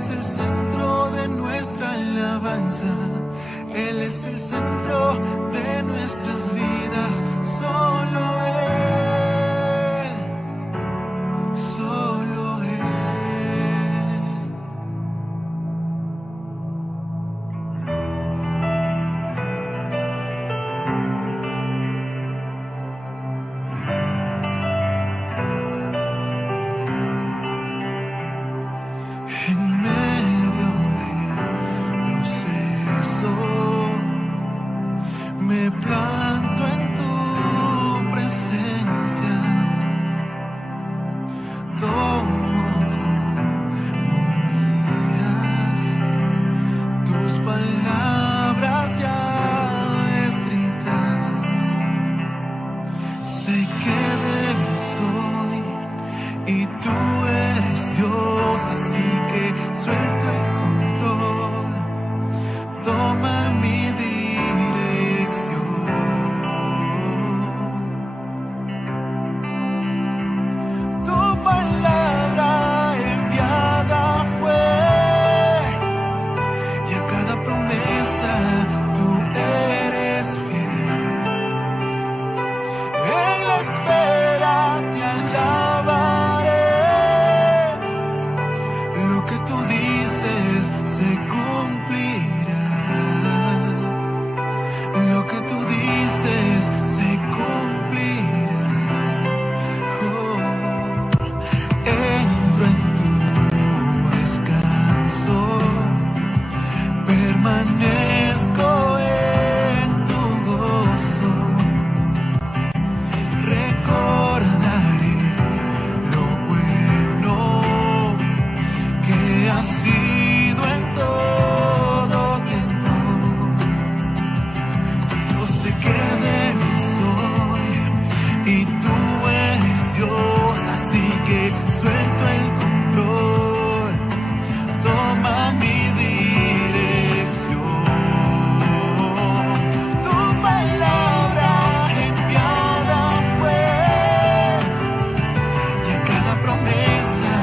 es el centro de nuestra alabanza. Él es el centro de nuestras vidas. Solo Él, solo Él. En medio del proceso me planto en tu presencia, tomo como mías tus palabras ya escritas. Sé que débil soy y tú eres Dios, así que suelto el control, toma mi dirección. Tu palabra enviada fue, y a cada promesa tú eres fiel. En la espera te alabaré. Lo que tú dices se cumplirá. Lo que tú dices se cumplirá. Oh, entro en tu descanso, permanezco en tu gozo. Recordaré lo bueno que ha sido en todo tiempo. Yo sé que débil soy y tú eres Dios, así que suelto el control, toma mi dirección. Tu palabra enviada fue, y a cada promesa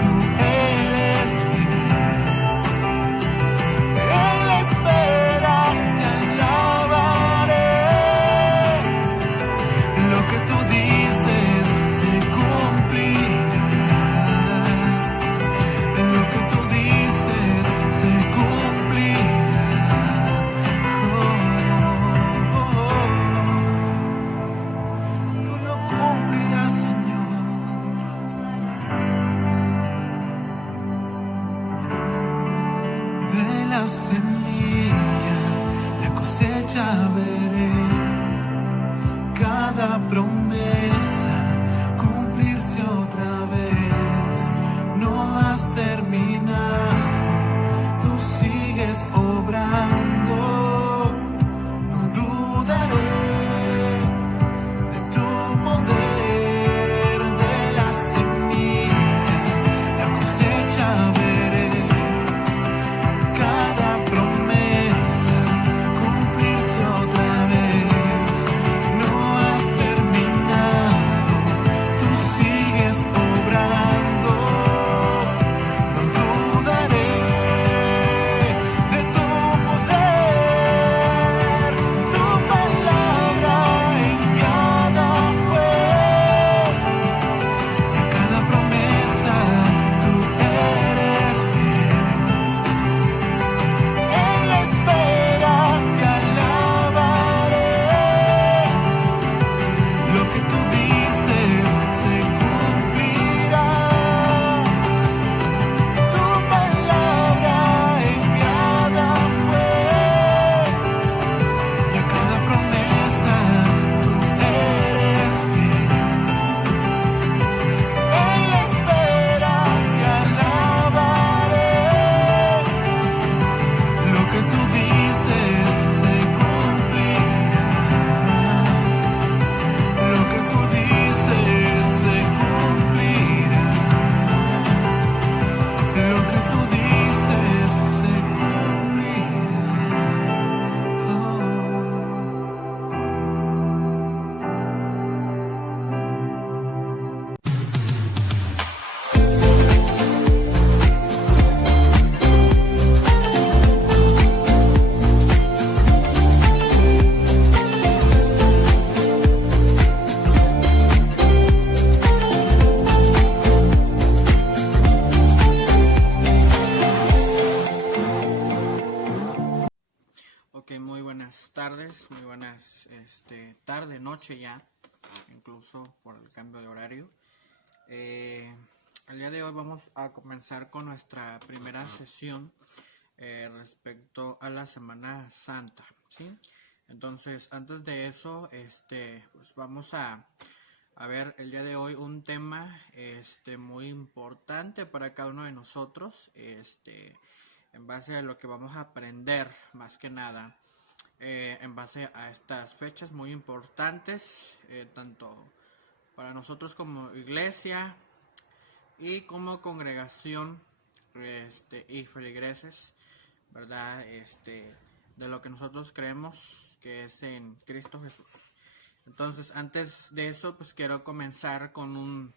tú eres fiel. En la espera te alabaré. Lo que tú dices se cumplirá. Lo que tú dices se cumplirá. Tú lo cumplirás, Señor. De la semilla la cosecha veré, cada promesa cumplirse otra vez. No has terminado, tú sigues obrando. No dudaré de tu poder. De la semilla la cosecha veré, cada promesa buenas tardes, muy buenas tarde, noche ya, incluso por el cambio de horario. El día de hoy vamos a comenzar con nuestra primera sesión respecto a la Semana Santa, ¿sí? Entonces, antes de eso, pues vamos a ver el día de hoy un tema muy importante para cada uno de nosotros, en base a lo que vamos a aprender más que nada, en base a estas fechas muy importantes, tanto para nosotros como iglesia y como congregación y feligreses, ¿verdad? De lo que nosotros creemos que es en Cristo Jesús. Entonces, antes de eso, pues quiero comenzar con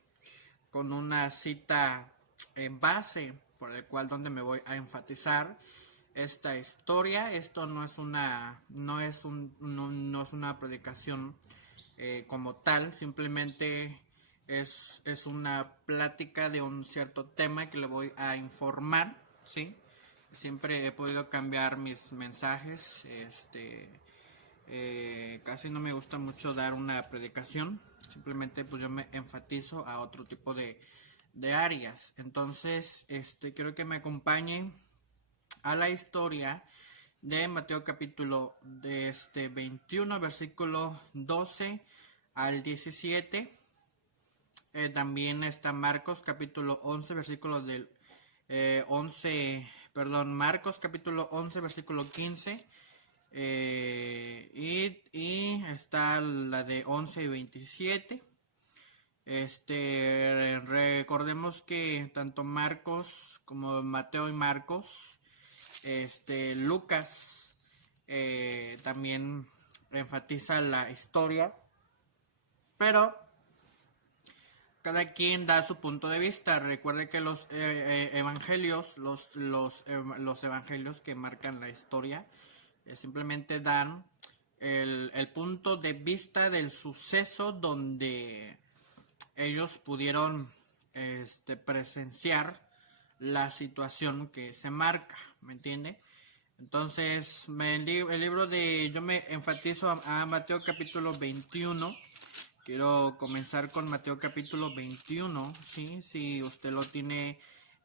una cita en base por el cual donde me voy a enfatizar esta historia. Esto no es una predicación como tal, simplemente es una plática de un cierto tema que le voy a informar, ¿sí? Siempre he podido cambiar mis mensajes, casi no me gusta mucho dar una predicación, simplemente pues yo me enfatizo a otro tipo de áreas. Entonces, quiero que me acompañen a la historia de Mateo capítulo 21, versículo 12 al 17. También está Marcos capítulo 11, versículo del Marcos capítulo 11, versículo 15. Y está la de 11 y 27. Recordemos que tanto Marcos como Mateo y Marcos, Lucas también enfatiza la historia, pero cada quien da su punto de vista. Recuerde que los evangelios, los evangelios que marcan la historia, simplemente dan el punto de vista del suceso donde ellos pudieron presenciar la situación que se marca, ¿me entiende? Entonces, el libro yo me enfatizo a Mateo capítulo 21. Quiero comenzar con Mateo capítulo 21, ¿sí? Si usted lo tiene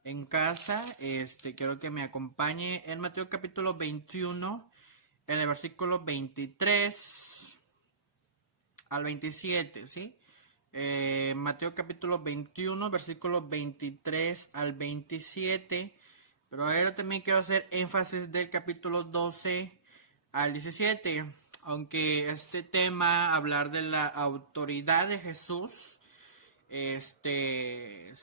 en casa, quiero que me acompañe en Mateo capítulo 21, en el versículo 23 al 27, ¿sí? Mateo capítulo 21, versículo 23 al 27. Pero ahora también quiero hacer énfasis del capítulo 12 al 17. Aunque este tema, hablar de la autoridad de Jesús, se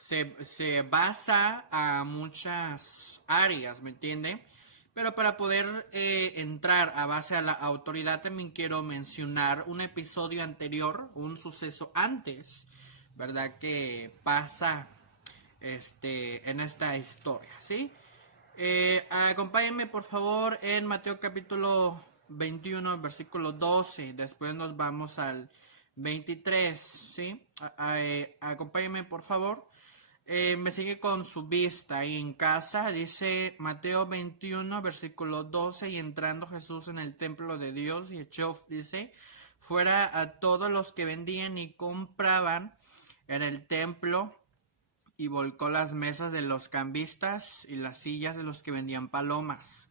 basa a muchas áreas, ¿me entiende? Pero para poder entrar a base a la autoridad, también quiero mencionar un episodio anterior, un suceso antes, ¿verdad? Que pasa en esta historia, ¿sí? Acompáñenme por favor en Mateo capítulo 21, versículo 12. Después nos vamos al 23, ¿sí? Acompáñenme por favor. Me sigue con su vista ahí en casa. Dice Mateo 21, versículo 12. Y entrando Jesús en el templo de Dios y echó, dice, fuera a todos los que vendían y compraban en el templo, y volcó las mesas de los cambistas y las sillas de los que vendían palomas.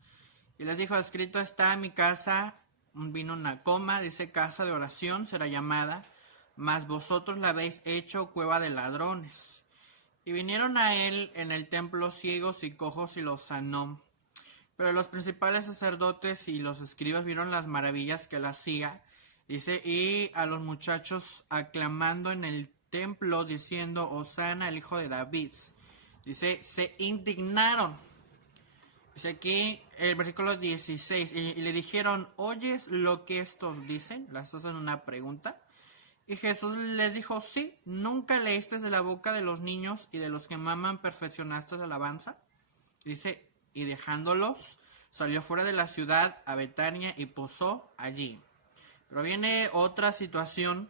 Y les dijo, escrito está, en mi casa vino una coma, dice, casa de oración será llamada, mas vosotros la habéis hecho cueva de ladrones. Y vinieron a él en el templo ciegos y cojos y los sanó. Pero los principales sacerdotes y los escribas vieron las maravillas que él hacía, dice, y a los muchachos aclamando en el templo diciendo, Hosana al hijo de David. Dice, se indignaron. Dice aquí el versículo 16, y le dijeron, ¿oyes lo que estos dicen? Les hacen una pregunta. Y Jesús les dijo, sí, ¿nunca leíste de la boca de los niños y de los que maman perfeccionaste la alabanza? Dice, y dejándolos, salió fuera de la ciudad a Betania y posó allí. Pero viene otra situación,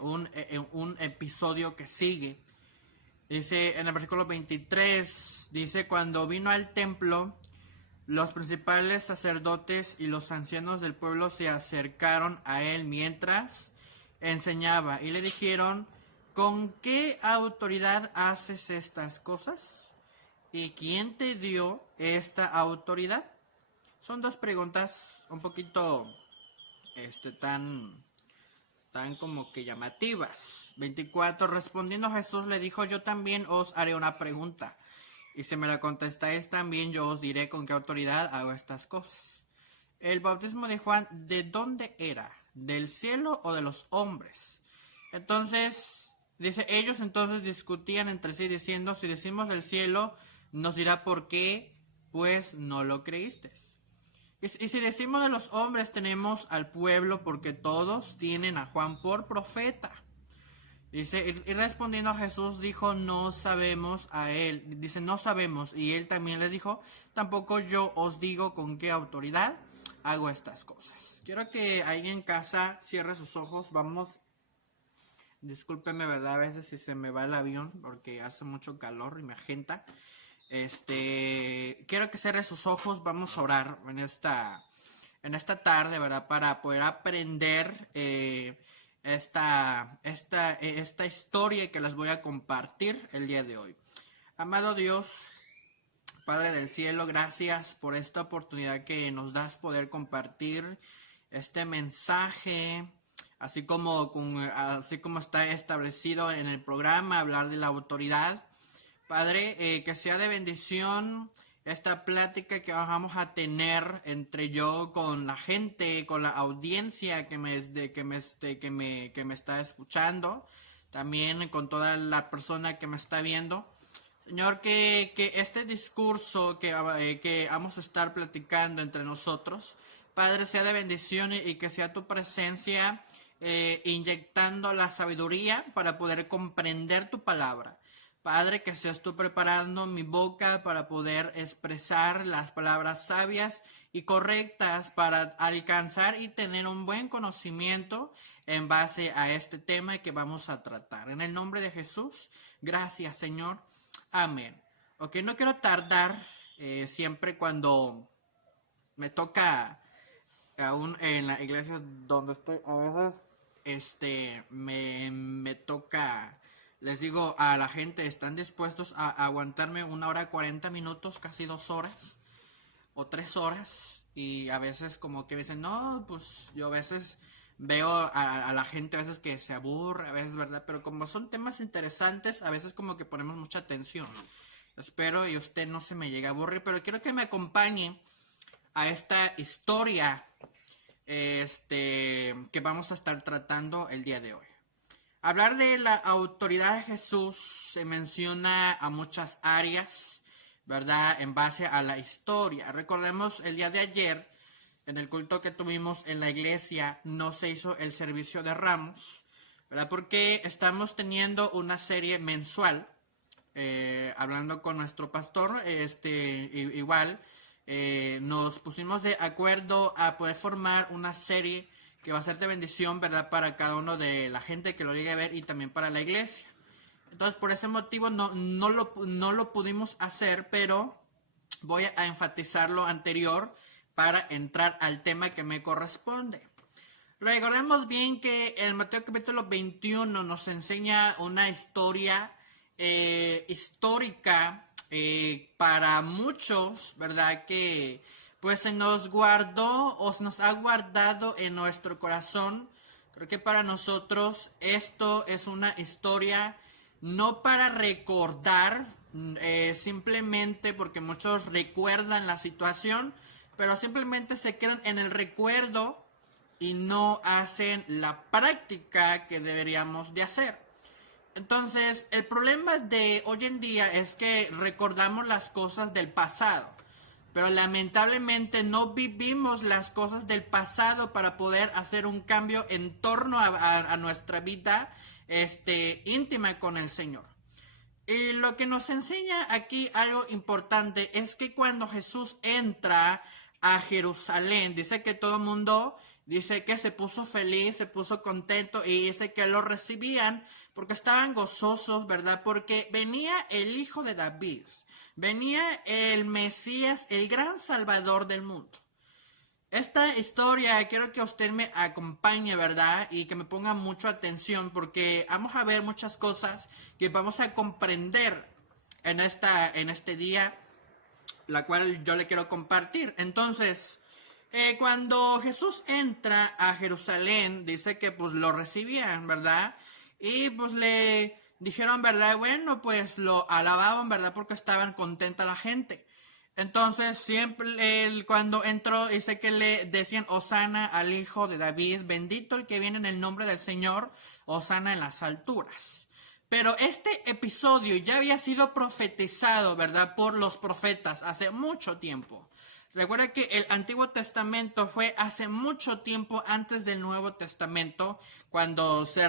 un episodio que sigue. Dice en el versículo 23, dice, cuando vino al templo, Los principales sacerdotes y los ancianos del pueblo se acercaron a él mientras enseñaba y le dijeron: ¿con qué autoridad haces estas cosas? ¿Y quién te dio esta autoridad? Son dos preguntas un poquito tan como que llamativas. 24. Respondiendo Jesús le dijo: yo también os haré una pregunta, y si me la contestáis también yo os diré con qué autoridad hago estas cosas. El bautismo de Juan, ¿de dónde era? ¿Del cielo o de los hombres? Entonces, dice, ellos entonces discutían entre sí diciendo: si decimos del cielo, nos dirá por qué, pues no lo creísteis. Y si decimos de los hombres, tenemos al pueblo, porque todos tienen a Juan por profeta. Dice, y respondiendo a Jesús dijo: no sabemos a él. Dice, no sabemos. Y él también les dijo: tampoco yo os digo con qué autoridad hago estas cosas. Quiero que ahí en casa cierre sus ojos. Vamos, discúlpeme, ¿verdad? A veces si se me va el avión porque hace mucho calor y me agenta. Quiero que cierre sus ojos. Vamos a orar en esta tarde, ¿verdad? Para poder aprender esta historia que les voy a compartir el día de hoy. Amado Dios, Padre del cielo, gracias por esta oportunidad que nos das poder compartir este mensaje, así como está establecido en el programa, hablar de la autoridad. Padre, que sea de bendición esta plática que vamos a tener entre yo con la gente, con la audiencia que me está escuchando, también con toda la persona que me está viendo. Señor, que este discurso que vamos a estar platicando entre nosotros, Padre, sea de bendición y que sea tu presencia inyectando la sabiduría para poder comprender tu palabra. Padre, que seas tú preparando mi boca para poder expresar las palabras sabias y correctas para alcanzar y tener un buen conocimiento en base a este tema que vamos a tratar. En el nombre de Jesús, gracias, Señor. Amén. Ok, no quiero tardar. Siempre cuando me toca, aún en la iglesia donde estoy, a veces me toca. Les digo a la gente, ¿están dispuestos a aguantarme 1 hora 40 minutos, casi 2 horas o 3 horas? Y a veces como que dicen, no, pues yo a veces veo a la gente a veces que se aburre, a veces, ¿verdad? Pero como son temas interesantes, a veces como que ponemos mucha atención. Espero y usted no se me llegue a aburrir, pero quiero que me acompañe a esta historia que vamos a estar tratando el día de hoy. Hablar de la autoridad de Jesús se menciona a muchas áreas, ¿verdad? En base a la historia. Recordemos el día de ayer, en el culto que tuvimos en la iglesia, no se hizo el servicio de ramos, ¿verdad? Porque estamos teniendo una serie mensual, hablando con nuestro pastor, igual, nos pusimos de acuerdo a poder formar una serie que va a ser de bendición, ¿verdad? Para cada uno de la gente que lo llegue a ver y también para la iglesia. Entonces, por ese motivo no lo pudimos hacer, pero voy a enfatizar lo anterior para entrar al tema que me corresponde. Recordemos bien que el Mateo capítulo 21 nos enseña una historia histórica para muchos, ¿verdad? Que pues se nos guardó o se nos ha guardado en nuestro corazón. Creo que para nosotros esto es una historia no para recordar, simplemente porque muchos recuerdan la situación, pero simplemente se quedan en el recuerdo y no hacen la práctica que deberíamos de hacer. Entonces, el problema de hoy en día es que recordamos las cosas del pasado, pero lamentablemente no vivimos las cosas del pasado para poder hacer un cambio en torno a nuestra vida íntima con el Señor. Y lo que nos enseña aquí algo importante es que cuando Jesús entra a Jerusalén, dice que todo el mundo Dice que se puso feliz, se puso contento y dice que lo recibían porque estaban gozosos, ¿verdad? Porque venía el hijo de David, venía el Mesías, el gran salvador del mundo. Esta historia quiero que usted me acompañe, ¿verdad? Y que me ponga mucha atención porque vamos a ver muchas cosas que vamos a comprender en este día, la cual yo le quiero compartir. Entonces, cuando Jesús entra a Jerusalén, dice que pues lo recibían, ¿verdad? Y pues le dijeron, ¿verdad? Bueno, pues lo alababan, ¿verdad? Porque estaban contenta la gente. Entonces, siempre él cuando entró, dice que le decían Hosana al hijo de David, bendito el que viene en el nombre del Señor, Hosana en las alturas. Pero este episodio ya había sido profetizado, ¿verdad? Por los profetas hace mucho tiempo. Recuerda que el Antiguo Testamento fue hace mucho tiempo antes del Nuevo Testamento, cuando se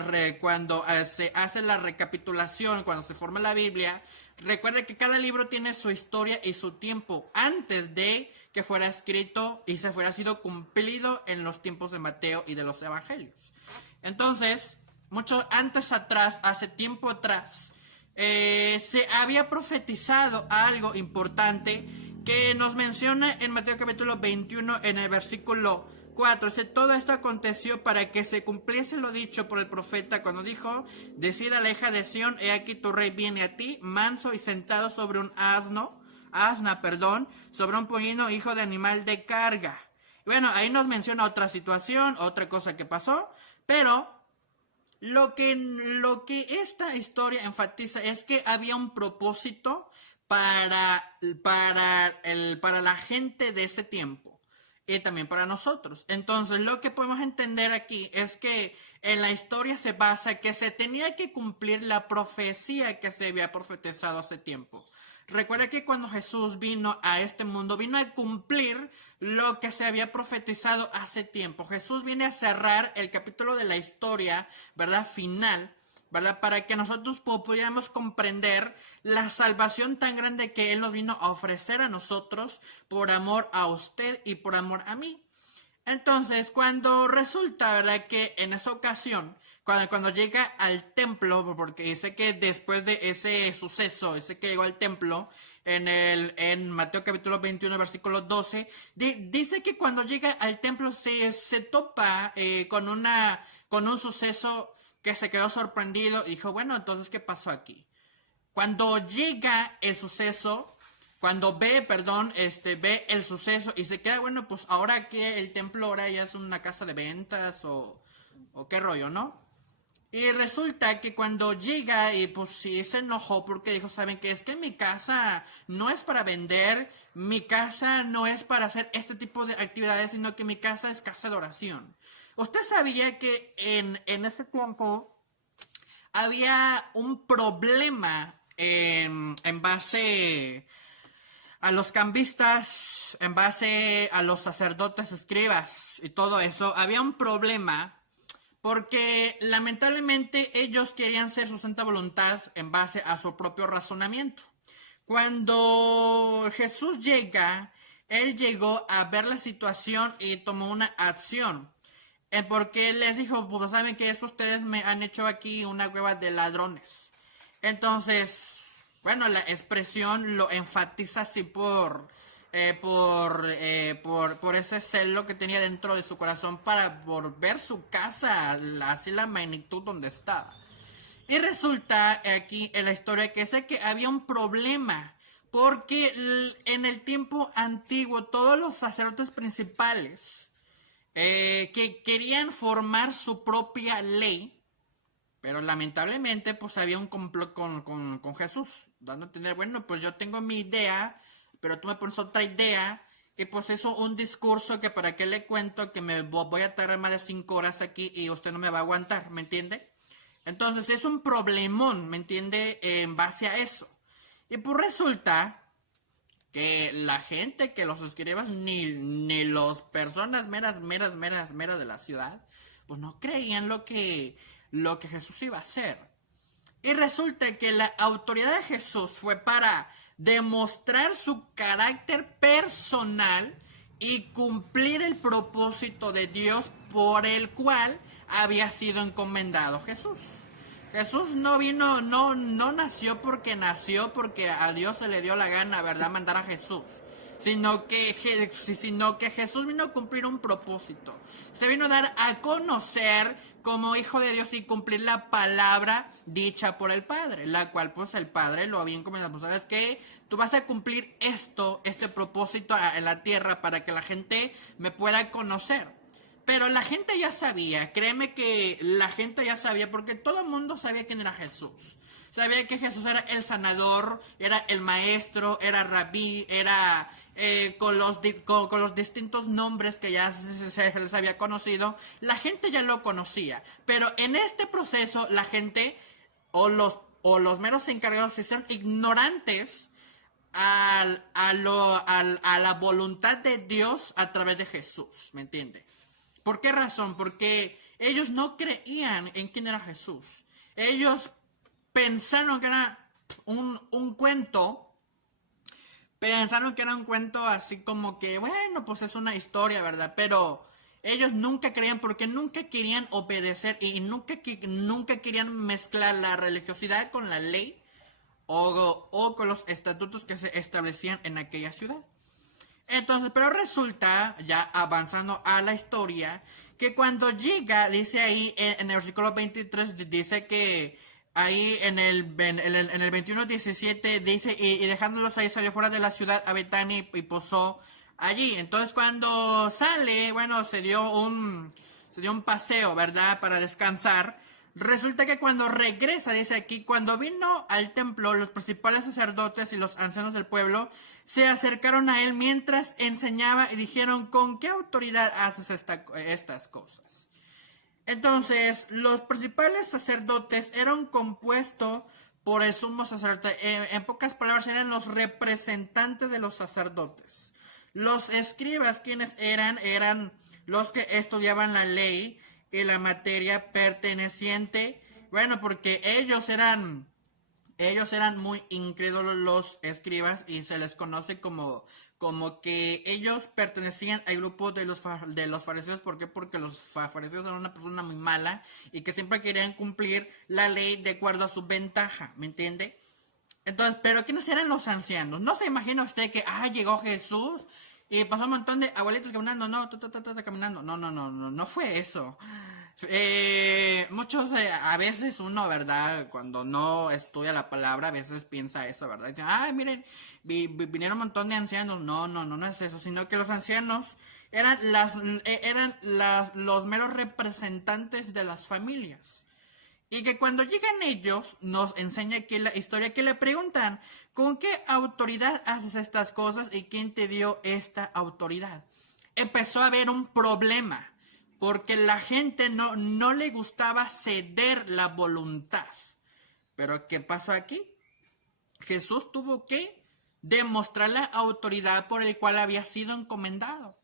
hace la recapitulación, cuando se forma la Biblia. Recuerda que cada libro tiene su historia y su tiempo antes de que fuera escrito y se fuera sido cumplido en los tiempos de Mateo y de los Evangelios. Entonces, mucho antes atrás, hace tiempo atrás, se había profetizado algo importante que nos menciona en Mateo capítulo 21 en el versículo 4. Dice, todo esto aconteció para que se cumpliese lo dicho por el profeta cuando dijo, decid a la hija de Sión, he aquí tu rey viene a ti, manso y sentado sobre un asna, sobre un pollino, hijo de animal de carga. Bueno, ahí nos menciona otra situación, otra cosa que pasó, pero lo que esta historia enfatiza es que había un propósito para la gente de ese tiempo y también para nosotros. Entonces, lo que podemos entender aquí es que en la historia se basa que se tenía que cumplir la profecía que se había profetizado hace tiempo. Recuerda que cuando Jesús vino a este mundo, vino a cumplir lo que se había profetizado hace tiempo. Jesús viene a cerrar el capítulo de la historia, ¿verdad? Final, ¿verdad? Para que nosotros pudiéramos comprender la salvación tan grande que Él nos vino a ofrecer a nosotros por amor a usted y por amor a mí. Entonces, cuando resulta, ¿verdad? Que en esa ocasión, cuando llega al templo, porque dice que después de ese suceso, ese que llegó al templo, en Mateo capítulo 21, versículo 12, dice que cuando llega al templo se topa con un suceso que se quedó sorprendido y dijo, bueno, entonces, ¿qué pasó aquí? Cuando llega el suceso, cuando ve el suceso y se queda, bueno, pues ahora que el templo ahora ya es una casa de ventas o qué rollo, ¿no? Y resulta que cuando llega y pues sí se enojó porque dijo, ¿saben qué? Es que mi casa no es para vender, mi casa no es para hacer este tipo de actividades, sino que mi casa es casa de oración. ¿Usted sabía que en ese tiempo había un problema en base a los cambistas, en base a los sacerdotes, escribas y todo eso? Había un problema porque lamentablemente ellos querían ser su santa voluntad en base a su propio razonamiento. Cuando Jesús llega, Él llegó a ver la situación y tomó una acción. Porque les dijo, pues saben que eso ustedes me han hecho aquí una hueva de ladrones. Entonces, bueno, la expresión lo enfatiza así por ese celo que tenía dentro de su corazón para volver su casa, así la magnitud donde estaba. Y resulta aquí en la historia que sé que había un problema, porque en el tiempo antiguo todos los sacerdotes principales que querían formar su propia ley, pero lamentablemente pues había un complot con Jesús, dando a entender, bueno, pues yo tengo mi idea, pero tú me pones otra idea, y pues eso, un discurso que para qué le cuento que me voy a tardar más de 5 horas aquí y usted no me va a aguantar, ¿me entiende? Entonces es un problemón, ¿me entiende? En base a eso. Y pues resulta que la gente, que los escribas, ni los personas meras de la ciudad, pues no creían lo que Jesús iba a hacer. Y resulta que la autoridad de Jesús fue para demostrar su carácter personal y cumplir el propósito de Dios por el cual había sido encomendado Jesús. Jesús no vino, no nació porque a Dios se le dio la gana, ¿verdad?, mandar a Jesús. Sino que Jesús vino a cumplir un propósito. Se vino a dar a conocer como hijo de Dios y cumplir la palabra dicha por el Padre, la cual pues el Padre lo había encomendado. Pues, ¿sabes qué? Tú vas a cumplir este propósito en la tierra para que la gente me pueda conocer. Pero la gente ya sabía, créeme que la gente ya sabía, porque todo el mundo sabía quién era Jesús. Sabía que Jesús era el sanador, era el maestro, era rabí, era con los distintos nombres que ya se les había conocido. La gente ya lo conocía, pero en este proceso la gente o los meros encargados se hicieron ignorantes a la voluntad de Dios a través de Jesús, ¿me entiendes? ¿Por qué razón? Porque ellos no creían en quién era Jesús. Ellos pensaron que era un cuento. Pensaron que era un cuento así como que, bueno, pues es una historia, ¿verdad? Pero ellos nunca creían porque nunca querían obedecer y nunca querían mezclar la religiosidad con la ley o con los estatutos que se establecían en aquella ciudad. Entonces, pero resulta, ya avanzando a la historia, que cuando llega, dice ahí en el versículo 23, dice que ahí en el 21:17 dice, y dejándolos ahí salió fuera de la ciudad a Betania y posó allí. Entonces cuando sale, bueno, se dio un paseo, ¿verdad?, para descansar. Resulta que cuando regresa, dice aquí, cuando vino al templo, los principales sacerdotes y los ancianos del pueblo se acercaron a él mientras enseñaba y dijeron, ¿con qué autoridad haces estas cosas? Entonces, los principales sacerdotes eran compuestos por el sumo sacerdote. En pocas palabras, eran los representantes de los sacerdotes. Los escribas, quienes eran los que estudiaban la ley y la materia perteneciente, bueno, porque ellos eran muy incrédulos los escribas y se les conoce como que ellos pertenecían al grupo de los fariseos. ¿Por qué? Porque los fariseos eran una persona muy mala y que siempre querían cumplir la ley de acuerdo a su ventaja, ¿me entiende? Entonces, ¿pero quiénes eran los ancianos? No se imagina usted que, llegó Jesús y pasó un montón de abuelitos caminando, caminando. No fue eso. Muchos, a veces uno, ¿verdad?, cuando no estudia la palabra, a veces piensa eso, ¿verdad? Dicen, miren, vinieron un montón de ancianos. No es eso, sino que los ancianos eran los meros representantes de las familias. Y que cuando llegan ellos, nos enseña aquí la historia que le preguntan, ¿con qué autoridad haces estas cosas y quién te dio esta autoridad? Empezó a haber un problema, porque la gente no le gustaba ceder la voluntad. Pero ¿qué pasó aquí? Jesús tuvo que demostrar la autoridad por el cual había sido encomendado.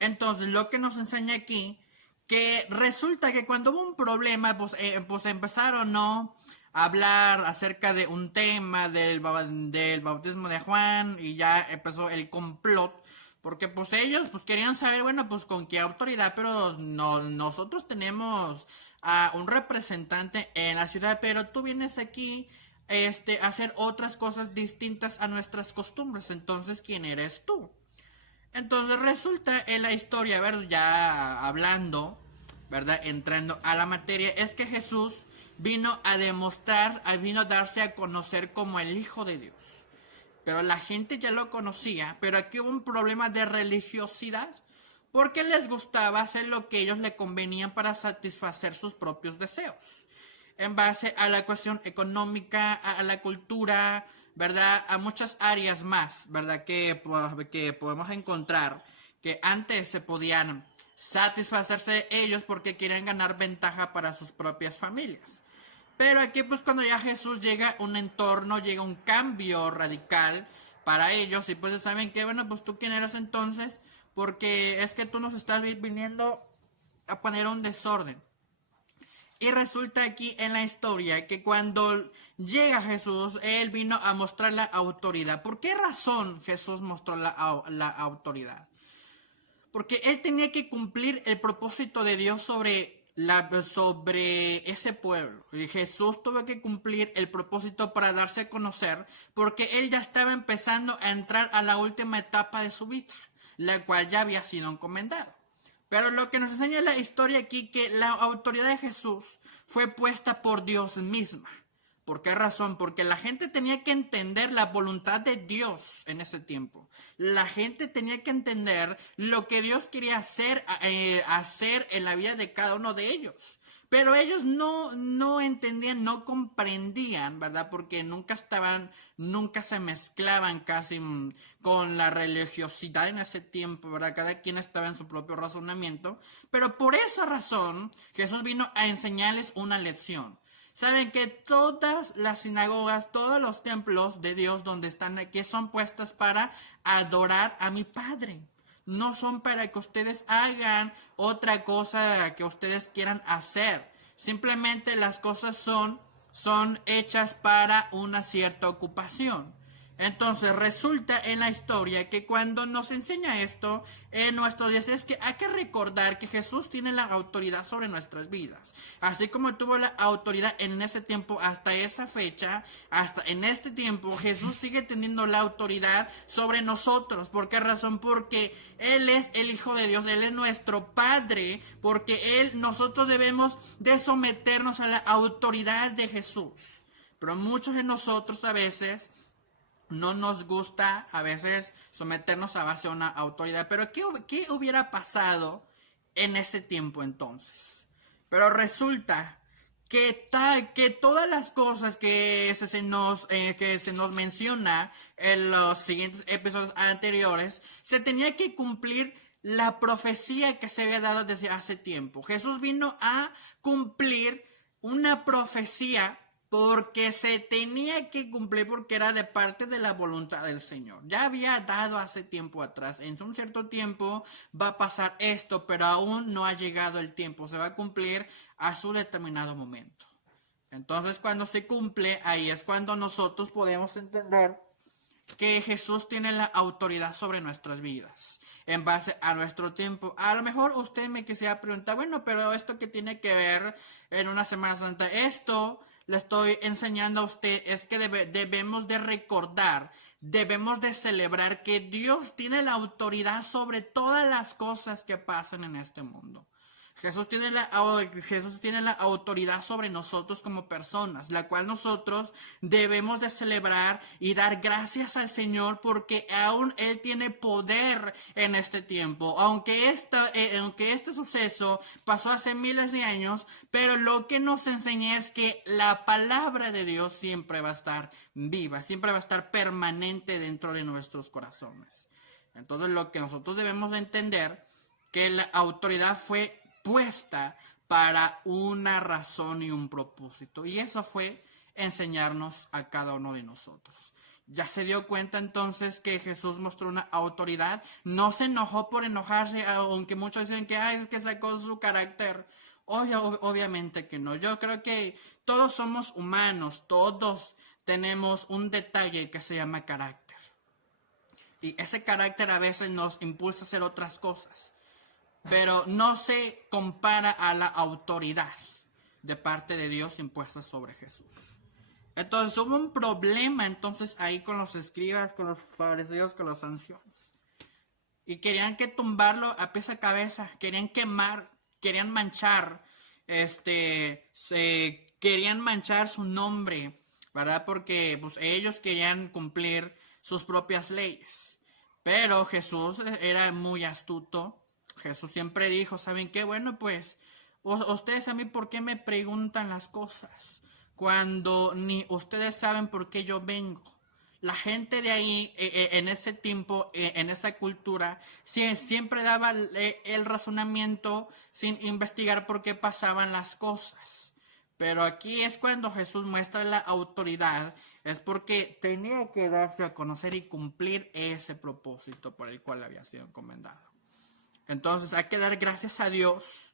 Entonces, lo que nos enseña aquí, que resulta que cuando hubo un problema, pues empezaron a hablar acerca de un tema del bautismo de Juan, y ya empezó el complot, porque pues ellos pues querían saber, bueno, pues con qué autoridad, pero nosotros tenemos a un representante en la ciudad, pero tú vienes aquí a hacer otras cosas distintas a nuestras costumbres, entonces ¿quién eres tú? Entonces resulta en la historia, ¿verdad?, ya hablando, ¿verdad?, entrando a la materia, es que Jesús vino a demostrar, vino a darse a conocer como el Hijo de Dios. Pero la gente ya lo conocía, pero aquí hubo un problema de religiosidad, porque les gustaba hacer lo que ellos le convenían para satisfacer sus propios deseos, en base a la cuestión económica, a la cultura, ¿verdad?, a muchas áreas más, ¿verdad?, que podemos encontrar que antes se podían satisfacerse ellos porque querían ganar ventaja para sus propias familias. Pero aquí pues cuando ya Jesús llega a un entorno, llega un cambio radical para ellos, y pues saben que, bueno, pues tú quién eres entonces, porque es que tú nos estás viniendo a poner un desorden. Y resulta aquí en la historia que cuando llega Jesús, él vino a mostrar la autoridad. ¿Por qué razón Jesús mostró la autoridad? Porque él tenía que cumplir el propósito de Dios sobre ese pueblo. Y Jesús tuvo que cumplir el propósito para darse a conocer, porque él ya estaba empezando a entrar a la última etapa de su vida, la cual ya había sido encomendado. Pero lo que nos enseña la historia aquí, que la autoridad de Jesús fue puesta por Dios misma. ¿Por qué razón? Porque la gente tenía que entender la voluntad de Dios en ese tiempo. La gente tenía que entender lo que Dios quería hacer en la vida de cada uno de ellos. Pero ellos no entendían, no comprendían, ¿verdad? Porque nunca se mezclaban casi con la religiosidad en ese tiempo, ¿verdad? Cada quien estaba en su propio razonamiento. Pero por esa razón, Jesús vino a enseñarles una lección. Saben que todas las sinagogas, todos los templos de Dios donde están aquí son puestas para adorar a mi Padre. No son para que ustedes hagan otra cosa que ustedes quieran hacer. Simplemente las cosas son hechas para una cierta ocupación. Entonces resulta en la historia que cuando nos enseña esto en nuestros días es que hay que recordar que Jesús tiene la autoridad sobre nuestras vidas. Así como tuvo la autoridad en ese tiempo hasta esa fecha, hasta en este tiempo Jesús sigue teniendo la autoridad sobre nosotros. ¿Por qué razón? Porque Él es el Hijo de Dios, Él es nuestro Padre, porque nosotros debemos de someternos a la autoridad de Jesús. Pero muchos de nosotros a veces no nos gusta a veces someternos a base a una autoridad. Pero ¿qué hubiera pasado en ese tiempo entonces? Pero resulta que todas las cosas que se nos menciona en los siguientes episodios anteriores, se tenía que cumplir la profecía que se había dado desde hace tiempo. Jesús vino a cumplir una profecía porque se tenía que cumplir, porque era de parte de la voluntad del Señor. Ya había dado hace tiempo atrás. En un cierto tiempo va a pasar esto, pero aún no ha llegado el tiempo. Se va a cumplir a su determinado momento. Entonces, cuando se cumple, ahí es cuando nosotros podemos entender que Jesús tiene la autoridad sobre nuestras vidas en base a nuestro tiempo. A lo mejor usted me quisiera preguntar, bueno, pero esto que tiene que ver en una Semana Santa, esto le estoy enseñando a usted es que debemos de recordar, debemos de celebrar que Dios tiene la autoridad sobre todas las cosas que pasan en este mundo. Jesús tiene la autoridad sobre nosotros como personas, la cual nosotros debemos de celebrar y dar gracias al Señor porque aún Él tiene poder en este tiempo. Aunque este suceso pasó hace miles de años, pero lo que nos enseña es que la palabra de Dios siempre va a estar viva, siempre va a estar permanente dentro de nuestros corazones. Entonces lo que nosotros debemos de entender, que la autoridad fue puesta para una razón y un propósito. Y eso fue enseñarnos a cada uno de nosotros. Ya se dio cuenta entonces que Jesús mostró una autoridad. No se enojó por enojarse, aunque muchos dicen que es que sacó su carácter. Obviamente que no. Yo creo que todos somos humanos, todos tenemos un detalle que se llama carácter. Y ese carácter a veces nos impulsa a hacer otras cosas. Pero no se compara a la autoridad de parte de Dios impuesta sobre Jesús. Entonces hubo un problema entonces ahí con los escribas, con los fariseos, con los ancianos. Y querían que tumbarlo a pies a cabeza, querían quemar, querían manchar, querían manchar su nombre, ¿verdad? Porque pues, ellos querían cumplir sus propias leyes. Pero Jesús era muy astuto. Jesús siempre dijo, ¿saben qué? Bueno, pues, ustedes a mí, ¿por qué me preguntan las cosas? Cuando ni ustedes saben por qué yo vengo. La gente de ahí, en ese tiempo, en esa cultura, siempre daba el razonamiento sin investigar por qué pasaban las cosas. Pero aquí es cuando Jesús muestra la autoridad, es porque tenía que darse a conocer y cumplir ese propósito por el cual había sido encomendado. Entonces hay que dar gracias a Dios,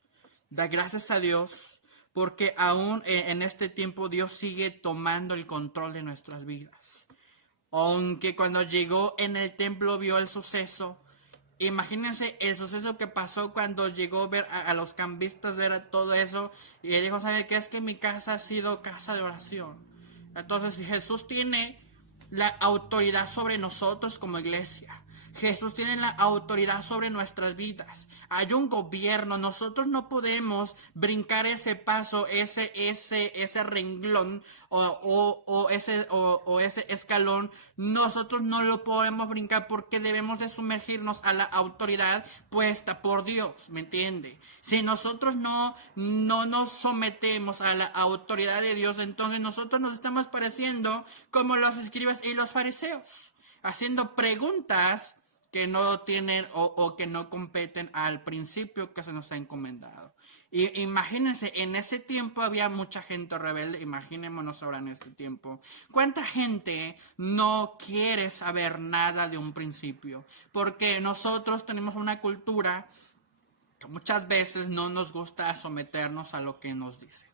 porque aún en este tiempo Dios sigue tomando el control de nuestras vidas. Aunque cuando llegó en el templo vio el suceso Imagínense el suceso que pasó cuando llegó a ver a los cambistas, ver todo eso, y él dijo, ¿sabe qué? Es que mi casa ha sido casa de oración. Entonces Jesús tiene la autoridad sobre nosotros como iglesia. Jesús tiene la autoridad sobre nuestras vidas. Hay un gobierno. Nosotros no podemos brincar ese paso, ese renglón o ese escalón. Nosotros no lo podemos brincar porque debemos de sumergirnos a la autoridad puesta por Dios. ¿Me entiende? Si nosotros no nos sometemos a la autoridad de Dios, entonces nosotros nos estamos pareciendo como los escribas y los fariseos, haciendo preguntas que no tienen o que no competen al principio que se nos ha encomendado. Y imagínense, en ese tiempo había mucha gente rebelde. Imaginémonos ahora en este tiempo. ¿Cuánta gente no quiere saber nada de un principio? Porque nosotros tenemos una cultura que muchas veces no nos gusta someternos a lo que nos dice.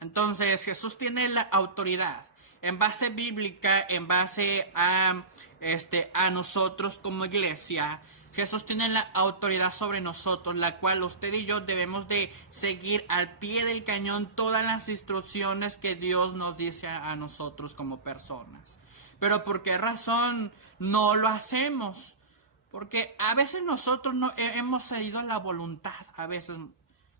Entonces Jesús tiene la autoridad en base bíblica, en base a nosotros como iglesia. Jesús tiene la autoridad sobre nosotros, la cual usted y yo debemos de seguir al pie del cañón todas las instrucciones que Dios nos dice a nosotros como personas. Pero ¿por qué razón no lo hacemos? Porque a veces nosotros no hemos cedido la voluntad, a veces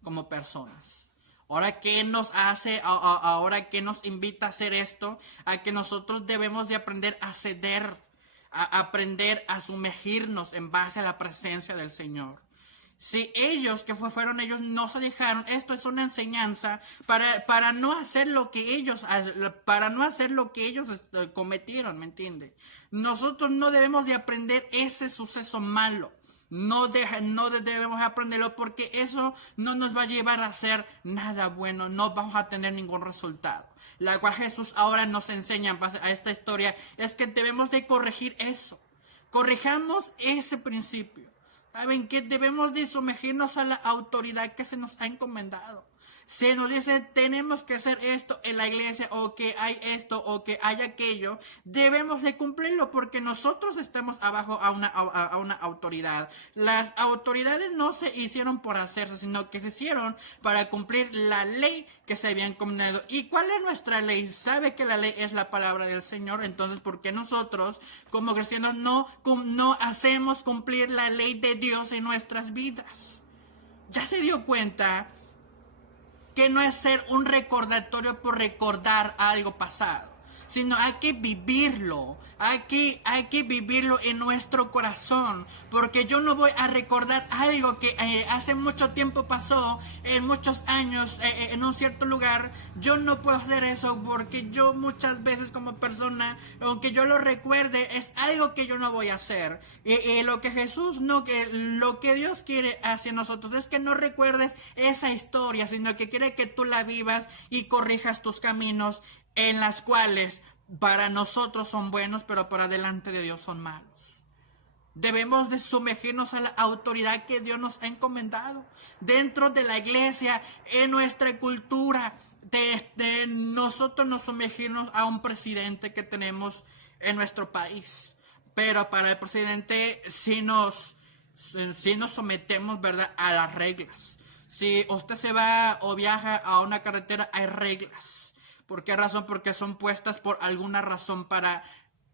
como personas. Ahora, ¿qué nos hace? Ahora, ¿qué nos invita a hacer esto? A que nosotros debemos de aprender a ceder, a aprender a sumergirnos en base a la presencia del Señor. Si ellos, fueron ellos, no se dejaron, esto es una enseñanza para no hacer lo que ellos, cometieron, ¿me entiende? Nosotros no debemos de aprender ese suceso malo. No debemos aprenderlo porque eso no nos va a llevar a hacer nada bueno, no vamos a tener ningún resultado. La cual Jesús ahora nos enseña en base a esta historia es que debemos de corregir eso. Corrijamos ese principio. ¿Saben qué? Debemos de sumergirnos a la autoridad que se nos ha encomendado. Se nos dice, tenemos que hacer esto en la iglesia, o que hay esto, o que hay aquello. Debemos de cumplirlo porque nosotros estamos abajo a una autoridad. Las autoridades no se hicieron por hacerse, sino que se hicieron para cumplir la ley que se había encomendado. ¿Y cuál es nuestra ley? Sabe que la ley es la palabra del Señor. Entonces, ¿por qué nosotros como cristianos no hacemos cumplir la ley de Dios en nuestras vidas? ¿Ya se dio cuenta que no es ser un recordatorio por recordar algo pasado, sino hay que vivirlo, hay que vivirlo en nuestro corazón? Porque yo no voy a recordar algo que hace mucho tiempo pasó, en muchos años, en un cierto lugar. Yo no puedo hacer eso porque yo muchas veces como persona, aunque yo lo recuerde, es algo que yo no voy a hacer. Lo que Jesús lo que Dios quiere hacia nosotros es que no recuerdes esa historia, sino que quiere que tú la vivas y corrijas tus caminos, en las cuales para nosotros son buenos, pero para delante de Dios son malos. Debemos de sumergirnos a la autoridad que Dios nos ha encomendado dentro de la iglesia, en nuestra cultura. De nosotros nos sumergirnos a un presidente que tenemos en nuestro país, pero para el presidente sí nos sometemos, ¿verdad?, a las reglas. Si usted se va o viaja a una carretera, hay reglas. ¿Por qué razón? Porque son puestas por alguna razón para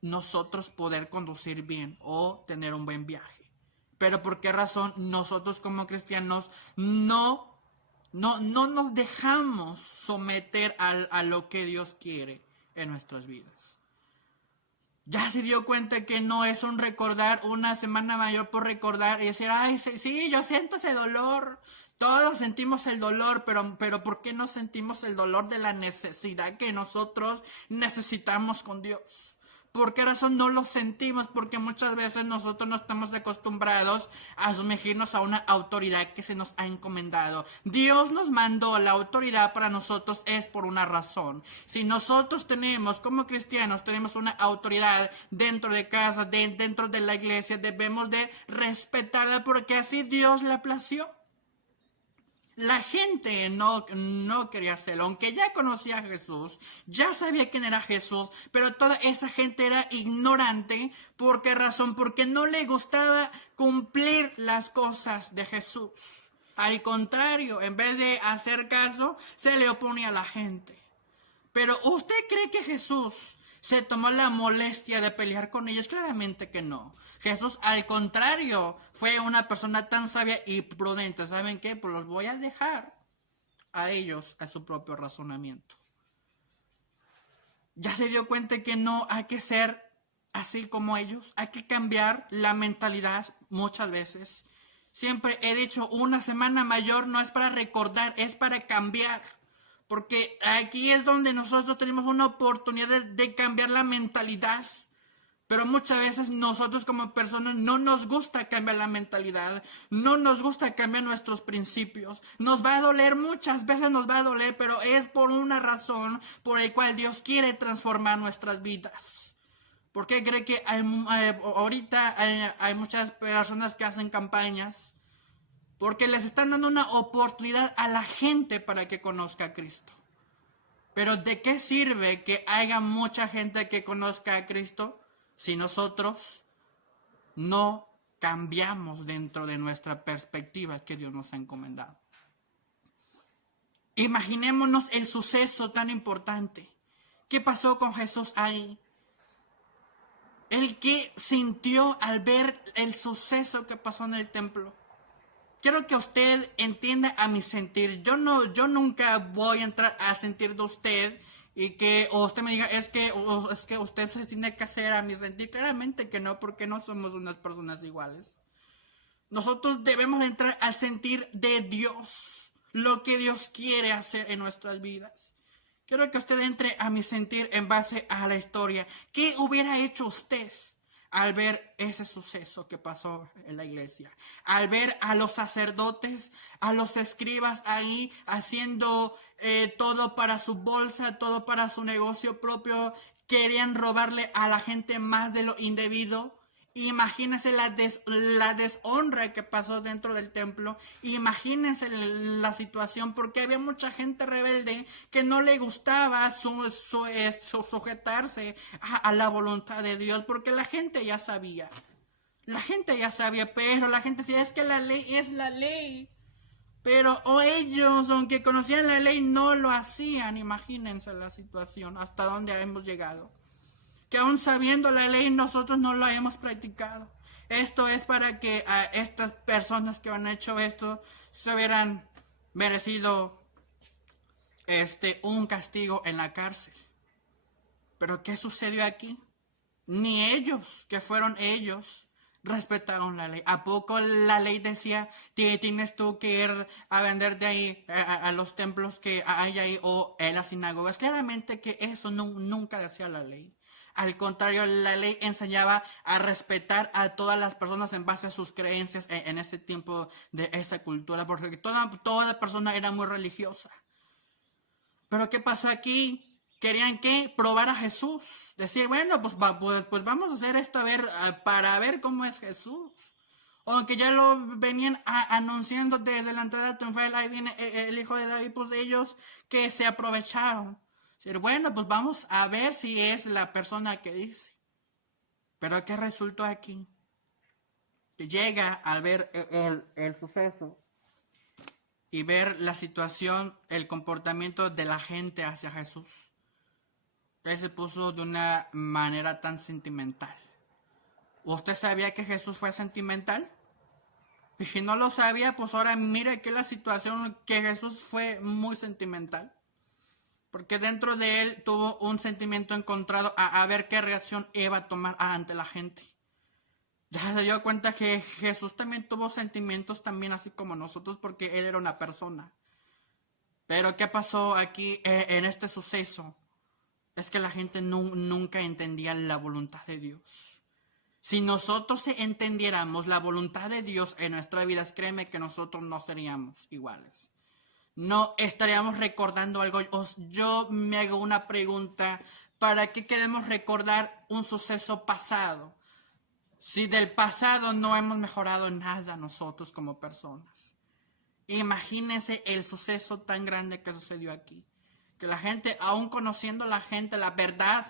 nosotros poder conducir bien o tener un buen viaje. Pero ¿por qué razón nosotros como cristianos no nos dejamos someter a lo que Dios quiere en nuestras vidas? Ya se dio cuenta que no es un recordar, una semana mayor por recordar y decir, ay, sí, yo siento ese dolor. Todos sentimos el dolor, pero ¿por qué no sentimos el dolor de la necesidad que nosotros necesitamos con Dios? ¿Por qué razón no lo sentimos? Porque muchas veces nosotros no estamos acostumbrados a sumergirnos a una autoridad que se nos ha encomendado. Dios nos mandó la autoridad para nosotros, es por una razón. Si nosotros como cristianos, tenemos una autoridad dentro de casa, dentro de la iglesia, debemos de respetarla porque así Dios la plació. La gente no quería hacerlo, aunque ya conocía a Jesús, ya sabía quién era Jesús, pero toda esa gente era ignorante. ¿Por qué razón? Porque no le gustaba cumplir las cosas de Jesús. Al contrario, en vez de hacer caso, se le oponía a la gente. Pero ¿usted cree que Jesús se tomó la molestia de pelear con ellos? Claramente que no. Jesús, al contrario, fue una persona tan sabia y prudente. ¿Saben qué? Pues los voy a dejar a ellos a su propio razonamiento. Ya se dio cuenta que no hay que ser así como ellos. Hay que cambiar la mentalidad muchas veces. Siempre he dicho, una semana mayor no es para recordar, es para cambiar. Porque aquí es donde nosotros tenemos una oportunidad de cambiar la mentalidad. Pero muchas veces nosotros como personas no nos gusta cambiar la mentalidad, no nos gusta cambiar nuestros principios. Nos va a doler, muchas veces nos va a doler, pero es por una razón por la cual Dios quiere transformar nuestras vidas. ¿Por qué cree que ahorita hay muchas personas que hacen campañas? Porque les están dando una oportunidad a la gente para que conozca a Cristo. Pero ¿de qué sirve que haya mucha gente que conozca a Cristo si nosotros no cambiamos dentro de nuestra perspectiva que Dios nos ha encomendado? Imaginémonos el suceso tan importante. ¿Qué pasó con Jesús ahí? El que sintió al ver el suceso que pasó en el templo. Quiero que usted entienda a mi sentir. Yo nunca voy a entrar al sentir de usted y que o usted me diga es que usted se tiene que hacer a mi sentir. Claramente que no, porque no somos unas personas iguales. Nosotros debemos entrar al sentir de Dios, lo que Dios quiere hacer en nuestras vidas. Quiero que usted entre a mi sentir en base a la historia. ¿Qué hubiera hecho usted al ver ese suceso que pasó en la iglesia? Al ver a los sacerdotes, a los escribas ahí haciendo todo para su bolsa, todo para su negocio propio, querían robarle a la gente más de lo indebido. Imagínense la deshonra que pasó dentro del templo. Imagínense la situación, porque había mucha gente rebelde que no le gustaba sujetarse a la voluntad de Dios, porque la gente ya sabía. La gente ya sabía, pero la gente decía, es que la ley es la ley. Pero ellos, aunque conocían la ley, no lo hacían. Imagínense la situación, hasta dónde hemos llegado. Que aún sabiendo la ley nosotros no lo hemos practicado. Esto es para que a estas personas que han hecho esto se hubieran merecido un castigo en la cárcel. Pero ¿qué sucedió aquí? Ni ellos, que fueron ellos, respetaron la ley. ¿A poco la ley decía que tienes tú que ir a vender de ahí a los templos que hay ahí o en las sinagogas? Claramente que eso nunca decía la ley. Al contrario, la ley enseñaba a respetar a todas las personas en base a sus creencias en ese tiempo de esa cultura, porque toda persona era muy religiosa. Pero ¿qué pasó aquí? Querían que probar a Jesús. Decir, bueno, pues vamos a hacer esto para ver cómo es Jesús. Aunque ya lo venían anunciando desde la entrada de triunfal, ahí viene el hijo de David, pues ellos que se aprovecharon. Decir, bueno, pues vamos a ver si es la persona que dice. Pero ¿qué resultó aquí? Que llega al ver el suceso y ver la situación, el comportamiento de la gente hacia Jesús. Él se puso de una manera tan sentimental. ¿Usted sabía que Jesús fue sentimental? Y si no lo sabía, pues ahora mire que la situación, que Jesús fue muy sentimental. Porque dentro de él tuvo un sentimiento encontrado a ver qué reacción iba a tomar ante la gente. Ya se dio cuenta que Jesús también tuvo sentimientos también así como nosotros, porque él era una persona. Pero ¿qué pasó aquí en este suceso? Es que la gente nunca entendía la voluntad de Dios. Si nosotros entendiéramos la voluntad de Dios en nuestras vidas, créeme que nosotros no seríamos iguales. No estaríamos recordando algo. Yo me hago una pregunta: ¿para qué queremos recordar un suceso pasado? Si del pasado no hemos mejorado nada nosotros como personas. Imagínense el suceso tan grande que sucedió aquí. Que la gente, aún conociendo la gente, la verdad,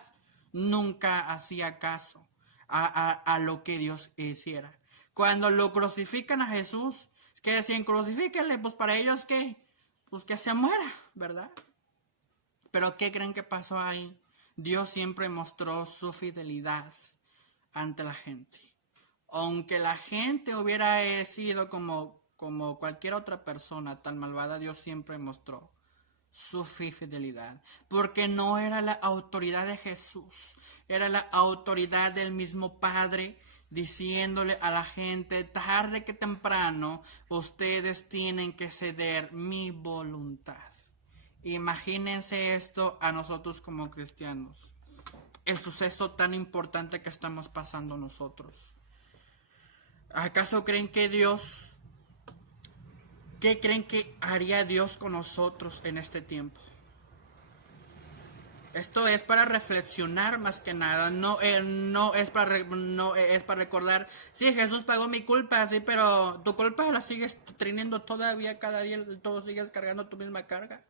nunca hacía caso a lo que Dios hiciera. Cuando lo crucifican a Jesús, que decían, crucifíquenle, pues para ellos que, pues que se muera, ¿verdad? Pero ¿qué creen que pasó ahí? Dios siempre mostró su fidelidad ante la gente. Aunque la gente hubiera sido como cualquier otra persona tan malvada, Dios siempre mostró su fidelidad. Porque no era la autoridad de Jesús, era la autoridad del mismo Padre, diciéndole a la gente, tarde que temprano, ustedes tienen que ceder mi voluntad. Imagínense esto a nosotros como cristianos. El suceso tan importante que estamos pasando nosotros. ¿Acaso creen que Dios, qué creen que haría Dios con nosotros en este tiempo? Esto es para reflexionar más que nada, no es para recordar, sí, Jesús pagó mi culpa, sí, pero tu culpa la sigues teniendo todavía cada día, todo sigues cargando tu misma carga.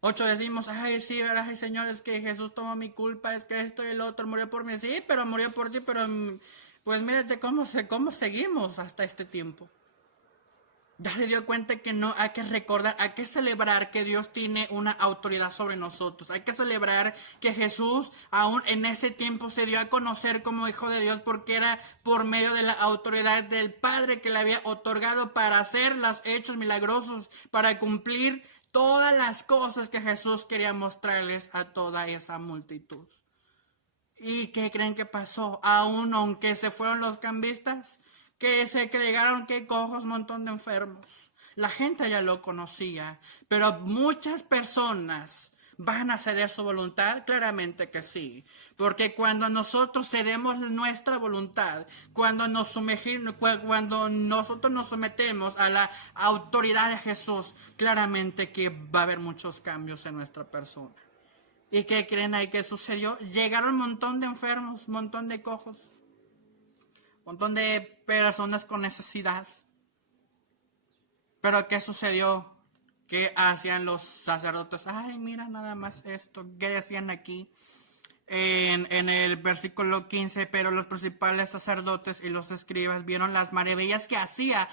Ocho decimos, ay, sí, ay, Señor, es que Jesús tomó mi culpa, es que esto y el otro, murió por mí, sí, pero murió por ti, pero pues mírate cómo seguimos hasta este tiempo. Ya se dio cuenta que no hay que recordar, hay que celebrar que Dios tiene una autoridad sobre nosotros. Hay que celebrar que Jesús aún en ese tiempo se dio a conocer como Hijo de Dios porque era por medio de la autoridad del Padre que le había otorgado para hacer los hechos milagrosos, para cumplir todas las cosas que Jesús quería mostrarles a toda esa multitud. ¿Y qué creen que pasó? Aún aunque se fueron los cambistas, que llegaron que cojos, un montón de enfermos. La gente ya lo conocía, pero muchas personas van a ceder su voluntad, claramente que sí. Porque cuando nosotros cedemos nuestra voluntad, cuando nosotros nos sometemos a la autoridad de Jesús, claramente que va a haber muchos cambios en nuestra persona. ¿Y qué creen ahí que sucedió? Llegaron un montón de enfermos, un montón de cojos, un montón de personas con necesidad. Pero ¿qué sucedió? ¿Qué hacían los sacerdotes? Ay, mira nada más esto. ¿Qué decían aquí? En el versículo 15, pero los principales sacerdotes y los escribas vieron las maravillas que hacía.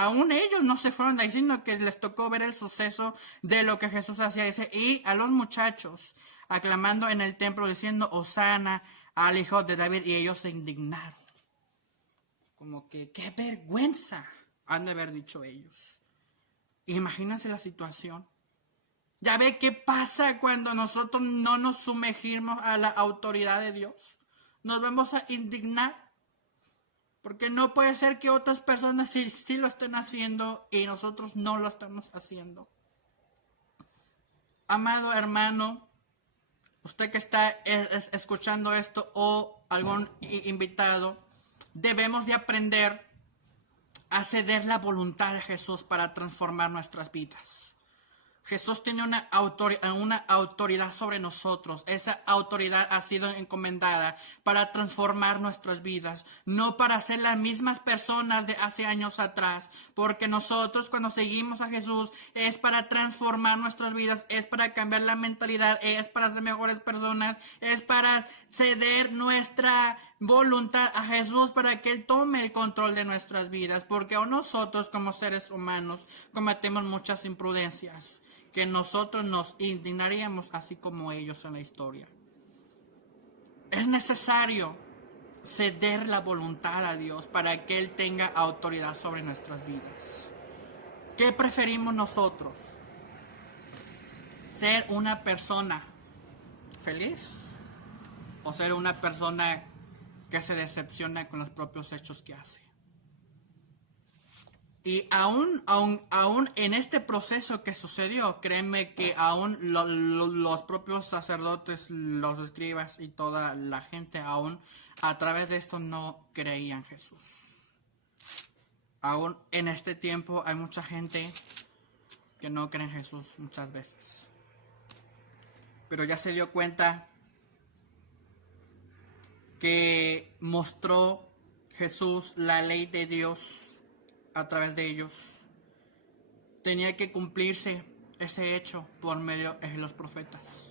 Aún ellos no se fueron de ahí, sino que les tocó ver el suceso de lo que Jesús hacía. Dice, y a los muchachos aclamando en el templo diciendo, Hosana al Hijo de David, y ellos se indignaron. Como que, qué vergüenza han de haber dicho ellos. Imagínense la situación. ¿Ya ve qué pasa cuando nosotros no nos sumergimos a la autoridad de Dios? Nos vamos a indignar. Porque no puede ser que otras personas sí lo estén haciendo y nosotros no lo estamos haciendo. Amado hermano, usted que está escuchando esto o algún invitado, debemos de aprender a ceder la voluntad de Jesús para transformar nuestras vidas. Jesús tiene una autoridad sobre nosotros. Esa autoridad ha sido encomendada para transformar nuestras vidas, no para ser las mismas personas de hace años atrás, porque nosotros cuando seguimos a Jesús es para transformar nuestras vidas, es para cambiar la mentalidad, es para ser mejores personas, es para ceder nuestra voluntad a Jesús para que Él tome el control de nuestras vidas, porque aún nosotros como seres humanos cometemos muchas imprudencias que nosotros nos indignaríamos así como ellos en la historia. Es necesario ceder la voluntad a Dios para que Él tenga autoridad sobre nuestras vidas. ¿Qué preferimos nosotros? ¿Ser una persona feliz o ser una persona que se decepciona con los propios hechos que hace? Y aún en este proceso que sucedió, créeme que aún los propios sacerdotes, los escribas y toda la gente aún a través de esto no creían en Jesús. Aún en este tiempo hay mucha gente que no cree en Jesús muchas veces. Pero ya se dio cuenta que mostró Jesús la ley de Dios a través de ellos. Tenía que cumplirse ese hecho por medio de los profetas.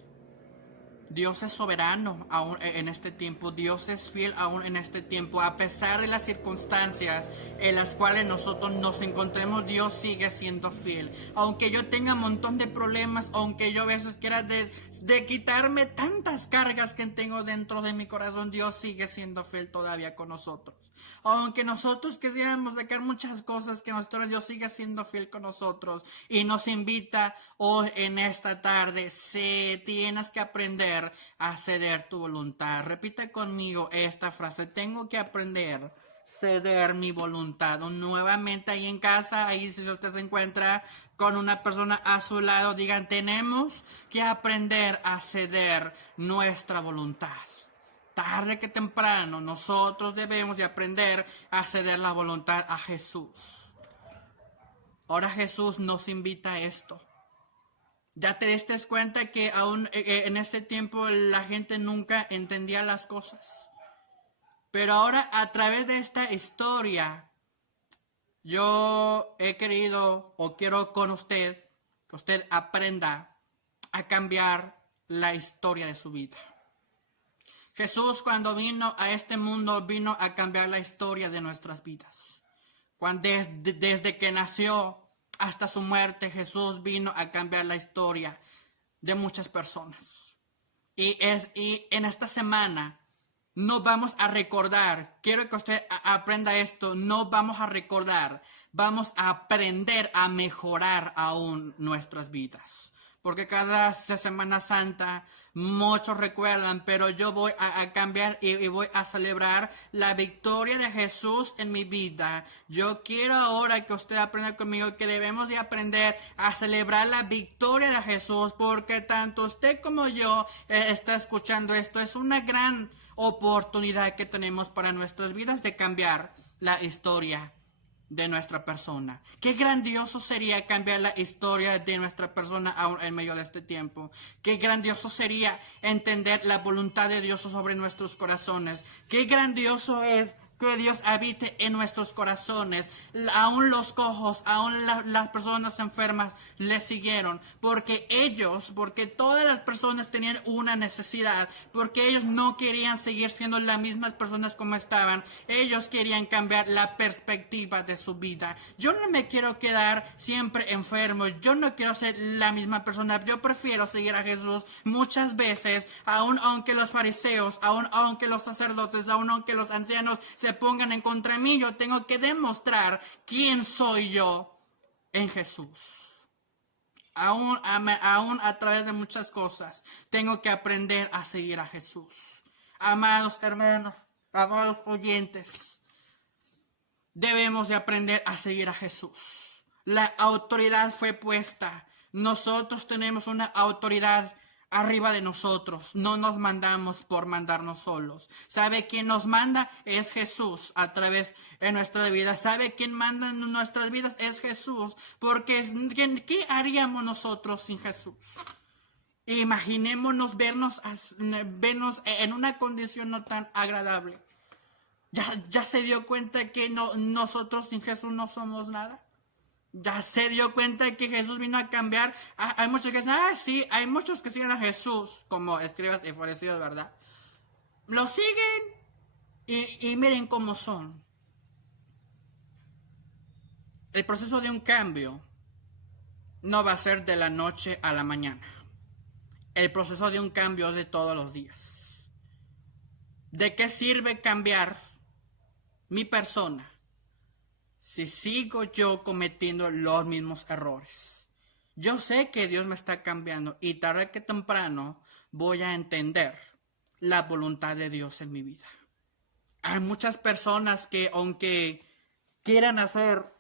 Dios es soberano aún en este tiempo. Dios es fiel aún en este tiempo. A pesar de las circunstancias en las cuales nosotros nos encontremos, Dios sigue siendo fiel. Aunque yo tenga un montón de problemas, aunque yo a veces quiera de quitarme tantas cargas que tengo dentro de mi corazón, Dios sigue siendo fiel todavía con nosotros. Aunque nosotros quisiéramos sacar muchas cosas que nuestro Dios sigue siendo fiel con nosotros. Y nos invita hoy en esta tarde, tienes que aprender a ceder tu voluntad. Repite conmigo esta frase: tengo que aprender a ceder mi voluntad. Nuevamente ahí en casa, ahí si usted se encuentra con una persona a su lado, digan: tenemos que aprender a ceder nuestra voluntad. Tarde que temprano nosotros debemos de aprender a ceder la voluntad a Jesús. Ahora Jesús nos invita a esto. Ya te diste cuenta que aún en ese tiempo la gente nunca entendía las cosas. Pero ahora a través de esta historia, yo he querido o quiero con usted que usted aprenda a cambiar la historia de su vida. Jesús, cuando vino a este mundo, vino a cambiar la historia de nuestras vidas. Desde que nació hasta su muerte, Jesús vino a cambiar la historia de muchas personas. Y en esta semana no vamos a recordar, quiero que usted aprenda esto, no vamos a recordar, vamos a aprender a mejorar aún nuestras vidas. Porque cada Semana Santa muchos recuerdan, pero yo voy a cambiar y voy a celebrar la victoria de Jesús en mi vida. Yo quiero ahora que usted aprenda conmigo que debemos de aprender a celebrar la victoria de Jesús, porque tanto usted como yo está escuchando esto. Es una gran oportunidad que tenemos para nuestras vidas de cambiar la historia de nuestra persona. Qué grandioso sería cambiar la historia de nuestra persona aún en medio de este tiempo. Qué grandioso sería entender la voluntad de Dios sobre nuestros corazones. Qué grandioso es que Dios habite en nuestros corazones. Aún los cojos, aún las personas enfermas le siguieron, porque todas las personas tenían una necesidad, porque ellos no querían seguir siendo las mismas personas como estaban. Ellos querían cambiar la perspectiva de su vida. Yo no me quiero quedar siempre enfermo, yo no quiero ser la misma persona. Yo prefiero seguir a Jesús muchas veces, aunque los fariseos, aunque los sacerdotes, aunque los ancianos se pongan en contra de mí. Yo tengo que demostrar quién soy yo en Jesús. Aún a través de muchas cosas, tengo que aprender a seguir a Jesús. Amados hermanos, amados oyentes, debemos de aprender a seguir a Jesús. La autoridad fue puesta. Nosotros tenemos una autoridad arriba de nosotros. No nos mandamos por mandarnos solos. ¿Sabe quién nos manda? Es Jesús a través de nuestra vida. ¿Sabe quién manda en nuestras vidas? Es Jesús. Porque ¿qué haríamos nosotros sin Jesús? Imaginémonos vernos en una condición no tan agradable. ¿Ya se dio cuenta que nosotros sin Jesús no somos nada? Ya se dio cuenta que Jesús vino a cambiar. Hay muchos que dicen, sí, hay muchos que siguen a Jesús, como escribas y fariseos, ¿verdad? Lo siguen y miren cómo son. El proceso de un cambio no va a ser de la noche a la mañana. El proceso de un cambio es de todos los días. ¿De qué sirve cambiar mi persona si sigo yo cometiendo los mismos errores? Yo sé que Dios me está cambiando y tarde que temprano voy a entender la voluntad de Dios en mi vida. Hay muchas personas que aunque quieran hacer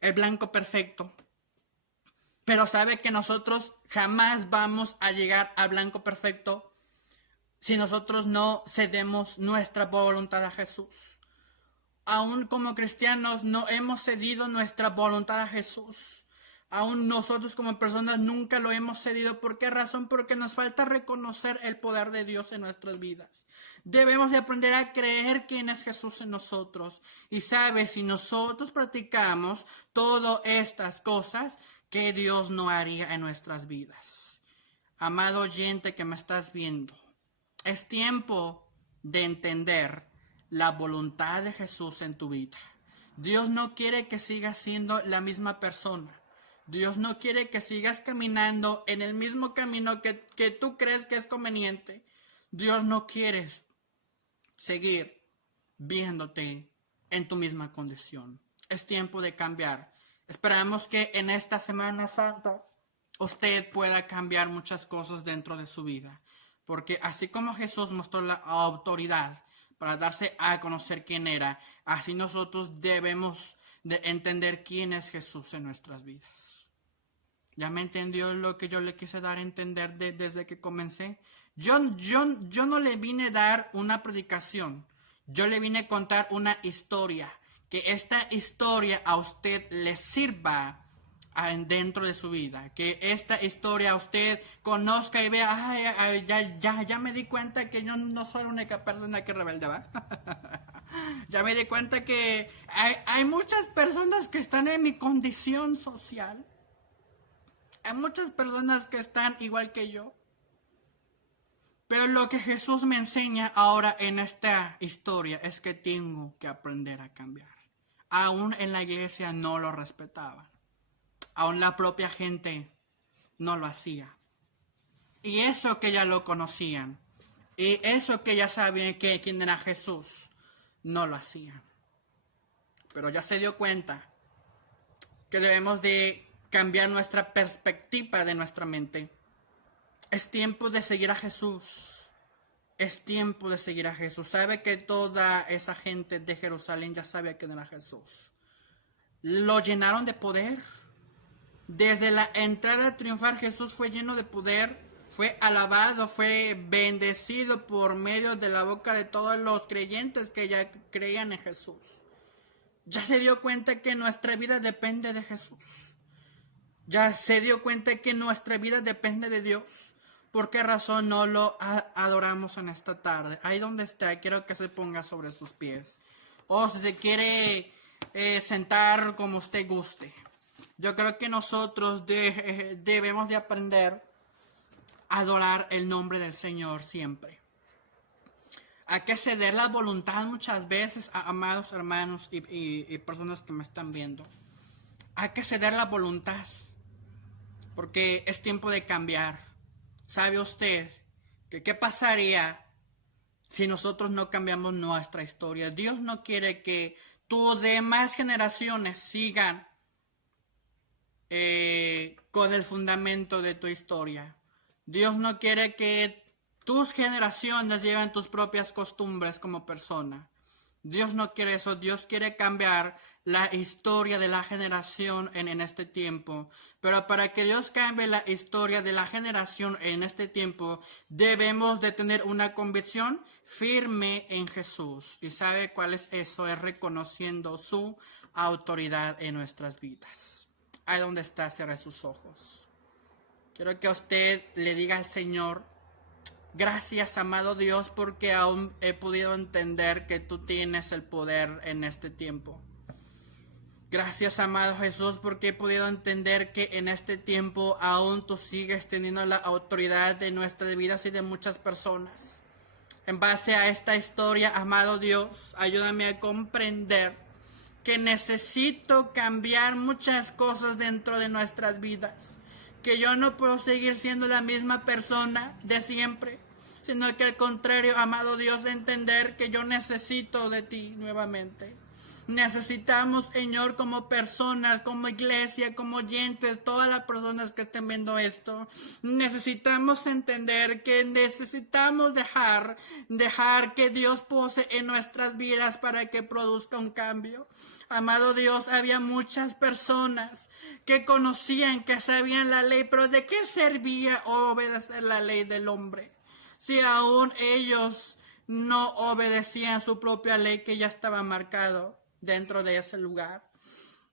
el blanco perfecto, pero sabe que nosotros jamás vamos a llegar al blanco perfecto si nosotros no cedemos nuestra voluntad a Jesús. Aún como cristianos no hemos cedido nuestra voluntad a Jesús. Aún nosotros como personas nunca lo hemos cedido. ¿Por qué razón? Porque nos falta reconocer el poder de Dios en nuestras vidas. Debemos de aprender a creer quién es Jesús en nosotros. Y sabes, si nosotros practicamos todas estas cosas, ¿qué Dios no haría en nuestras vidas? Amado oyente que me estás viendo, es tiempo de entender la voluntad de Jesús en tu vida. Dios no quiere que sigas siendo la misma persona. Dios no quiere que sigas caminando en el mismo camino que tú crees que es conveniente. Dios no quiere seguir viéndote en tu misma condición. Es tiempo de cambiar. Esperamos que en esta Semana Santa usted pueda cambiar muchas cosas dentro de su vida. Porque así como Jesús mostró la autoridad para darse a conocer quién era, así nosotros debemos de entender quién es Jesús en nuestras vidas. ¿Ya me entendió lo que yo le quise dar a entender desde que comencé? Yo no le vine a dar una predicación. Yo le vine a contar una historia. Que esta historia a usted le sirva dentro de su vida. Que esta historia a usted conozca y vea, ya me di cuenta que yo no soy la única persona que rebelde, ¿va? Ya me di cuenta que hay muchas personas que están en mi condición social. Hay muchas personas que están igual que yo. Pero lo que Jesús me enseña ahora en esta historia es que tengo que aprender a cambiar. Aún en la iglesia no lo respetaban. Aún la propia gente no lo hacía. Y eso que ya lo conocían. Y eso que ya sabían que quién era Jesús. No lo hacían. Pero ya se dio cuenta que debemos de cambiar nuestra perspectiva de nuestra mente. Es tiempo de seguir a Jesús. Es tiempo de seguir a Jesús. Sabe que toda esa gente de Jerusalén ya sabía quién era Jesús. Lo llenaron de poder. Desde la entrada triunfal Jesús fue lleno de poder. Fue alabado, fue bendecido por medio de la boca de todos los creyentes que ya creían en Jesús. Ya se dio cuenta que nuestra vida depende de Jesús. Ya se dio cuenta que nuestra vida depende de Dios. ¿Por qué razón no lo adoramos en esta tarde? Ahí donde está, quiero que se ponga sobre sus pies. O si se quiere sentar como usted guste. Yo creo que nosotros debemos de aprender a adorar el nombre del Señor siempre. Hay que ceder la voluntad muchas veces, amados hermanos y personas que me están viendo. Hay que ceder la voluntad. Porque es tiempo de cambiar. ¿Sabe usted que qué pasaría si nosotros no cambiamos nuestra historia? Dios no quiere que tus demás generaciones sigan con el fundamento de tu historia. Dios no quiere que tus generaciones lleven tus propias costumbres como persona. Dios no quiere eso. Dios quiere cambiar la historia de la generación en este tiempo. Pero para que Dios cambie la historia de la generación en este tiempo, debemos de tener una convicción firme en Jesús. ¿Y sabe cuál es eso? Es reconociendo su autoridad en nuestras vidas. Ahí donde está, cierre sus ojos. Quiero que usted le diga al Señor: gracias, amado Dios, porque aún he podido entender que tú tienes el poder en este tiempo. Gracias, amado Jesús, porque he podido entender que en este tiempo aún tú sigues teniendo la autoridad de nuestras vidas y de muchas personas. En base a esta historia, amado Dios, ayúdame a comprender que necesito cambiar muchas cosas dentro de nuestras vidas. Que yo no puedo seguir siendo la misma persona de siempre, sino que al contrario, amado Dios, de entender que yo necesito de ti nuevamente. Necesitamos, Señor, como personas, como iglesia, como oyentes, todas las personas que estén viendo esto, necesitamos entender que necesitamos dejar que Dios pose en nuestras vidas para que produzca un cambio. Amado Dios, había muchas personas que conocían, que sabían la ley, pero ¿de qué servía obedecer la ley del hombre? Si aún ellos no obedecían su propia ley que ya estaba marcado dentro de ese lugar.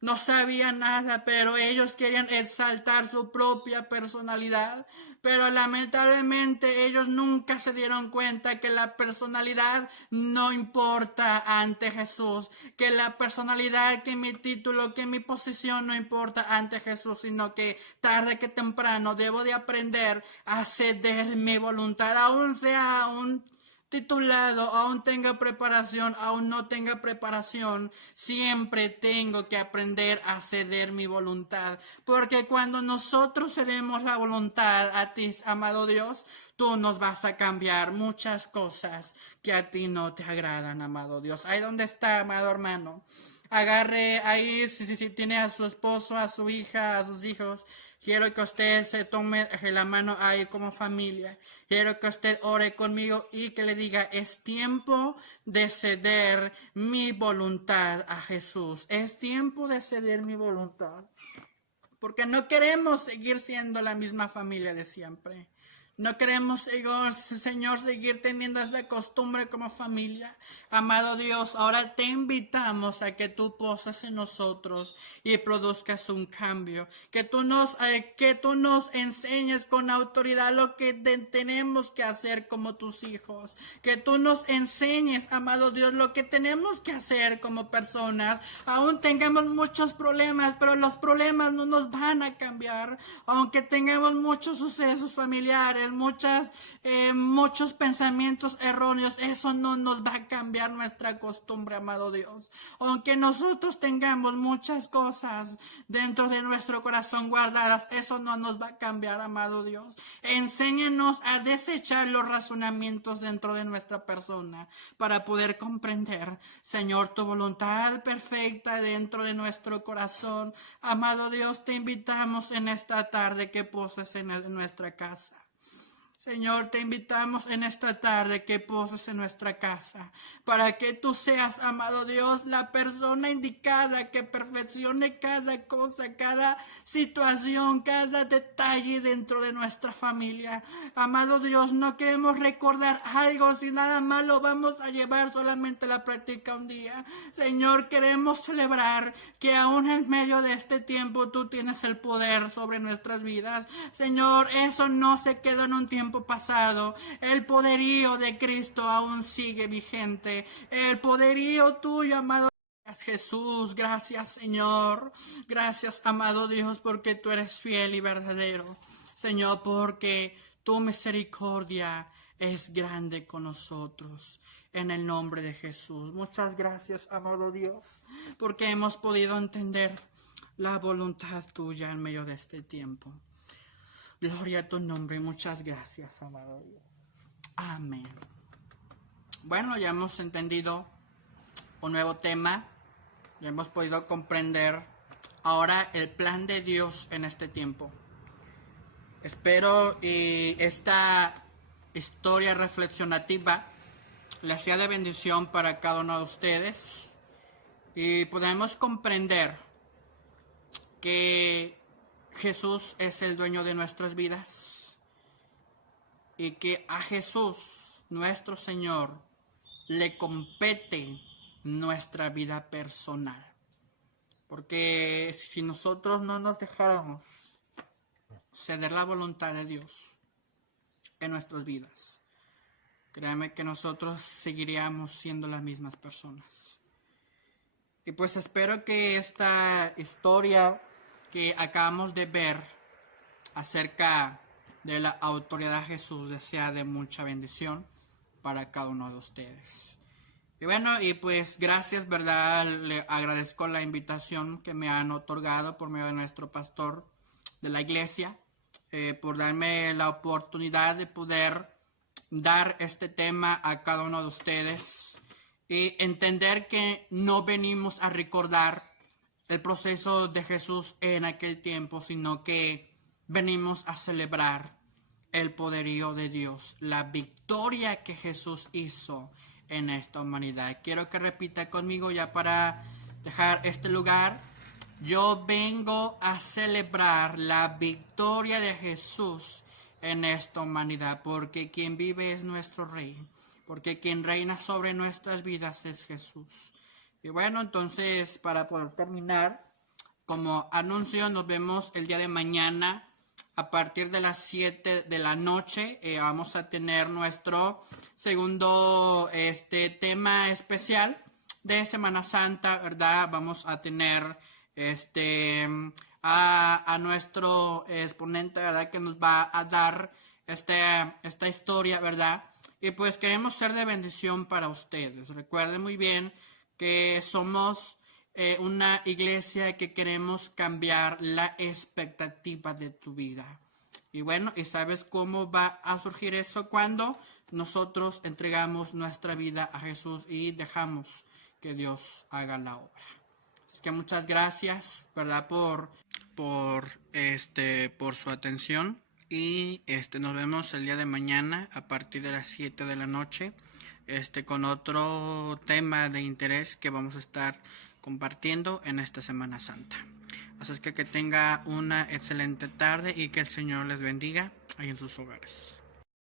no sabían nada, pero ellos querían exaltar su propia personalidad. Pero lamentablemente ellos nunca se dieron cuenta que la personalidad no importa ante Jesús, que la personalidad, que mi título, que mi posición no importa ante Jesús, sino que tarde que temprano debo de aprender a ceder mi voluntad, aún sea un titulado, aún tenga preparación, aún no tenga preparación, siempre tengo que aprender a ceder mi voluntad, porque cuando nosotros cedemos la voluntad a ti, amado Dios, tú nos vas a cambiar muchas cosas que a ti no te agradan, amado Dios. Ahí donde está, amado hermano, agarre ahí, si tiene a su esposo, a su hija, a sus hijos. Quiero que usted se tome la mano ahí como familia. Quiero que usted ore conmigo y que le diga, es tiempo de ceder mi voluntad a Jesús. Es tiempo de ceder mi voluntad. Porque no queremos seguir siendo la misma familia de siempre. No queremos, Señor, seguir teniendo esa costumbre como familia. Amado Dios, ahora te invitamos a que tú poses en nosotros y produzcas un cambio. Que tú nos enseñes con autoridad lo que tenemos que hacer como tus hijos. Que tú nos enseñes, amado Dios, lo que tenemos que hacer como personas. Aún tengamos muchos problemas, pero los problemas no nos van a cambiar. Aunque tengamos muchos sucesos familiares, muchos pensamientos erróneos, eso no nos va a cambiar nuestra costumbre, amado Dios. Aunque nosotros tengamos muchas cosas dentro de nuestro corazón guardadas, eso no nos va a cambiar, amado Dios. Enséñanos a desechar los razonamientos dentro de nuestra persona para poder comprender, Señor, tu voluntad perfecta dentro de nuestro corazón. Amado Dios, te invitamos en esta tarde que poses en nuestra casa. Señor, te invitamos en esta tarde que poses en nuestra casa, para que tú seas, amado Dios, la persona indicada que perfeccione cada cosa, cada situación, cada detalle dentro de nuestra familia. Amado Dios, no queremos recordar algo, si nada más lo vamos a llevar solamente a la práctica un día. Señor, queremos celebrar que aún en medio de este tiempo tú tienes el poder sobre nuestras vidas. Señor, eso no se quedó en un tiempo pasado. El poderío de Cristo aún sigue vigente. El poderío tuyo, amado Jesús. Gracias, Señor. Gracias, amado Dios, porque tú eres fiel y verdadero. Señor, porque tu misericordia es grande con nosotros. En el nombre de Jesús. Muchas gracias, amado Dios, porque hemos podido entender la voluntad tuya en medio de este tiempo. Gloria a tu nombre y muchas gracias, amado Dios. Amén. Bueno, ya hemos entendido un nuevo tema. Ya hemos podido comprender ahora el plan de Dios en este tiempo. Espero y esta historia reflexionativa les sea de bendición para cada uno de ustedes. Y podemos comprender que Jesús es el dueño de nuestras vidas y que a Jesús, nuestro Señor, le compete nuestra vida personal. Porque si nosotros no nos dejáramos ceder la voluntad de Dios en nuestras vidas, créanme que nosotros seguiríamos siendo las mismas personas. Y pues espero que esta historia que acabamos de ver acerca de la autoridad de Jesús sea de mucha bendición para cada uno de ustedes. Y bueno, y pues gracias, ¿verdad? Le agradezco la invitación que me han otorgado por medio de nuestro pastor de la iglesia, por darme la oportunidad de poder dar este tema a cada uno de ustedes y entender que no venimos a recordar el proceso de Jesús en aquel tiempo, sino que venimos a celebrar el poderío de Dios, la victoria que Jesús hizo en esta humanidad. Quiero que repita conmigo ya para dejar este lugar. Yo vengo a celebrar la victoria de Jesús en esta humanidad, porque quien vive es nuestro Rey, porque quien reina sobre nuestras vidas es Jesús. Y bueno, entonces para poder terminar, como anuncio, nos vemos el día de mañana a partir de las 7 de la noche. Vamos a tener nuestro segundo tema especial de Semana Santa, ¿verdad? Vamos a tener a nuestro exponente, ¿verdad? Que nos va a dar esta historia, ¿verdad? Y pues queremos ser de bendición para ustedes. Recuerden muy bien que somos una iglesia que queremos cambiar la expectativa de tu vida. Y bueno, ¿y sabes cómo va a surgir eso? Cuando nosotros entregamos nuestra vida a Jesús y dejamos que Dios haga la obra. Así que muchas gracias, ¿verdad? Por su atención. Y nos vemos el día de mañana a partir de las 7 de la noche. Con otro tema de interés que vamos a estar compartiendo en esta Semana Santa. Así es que tenga una excelente tarde y que el Señor les bendiga ahí en sus hogares.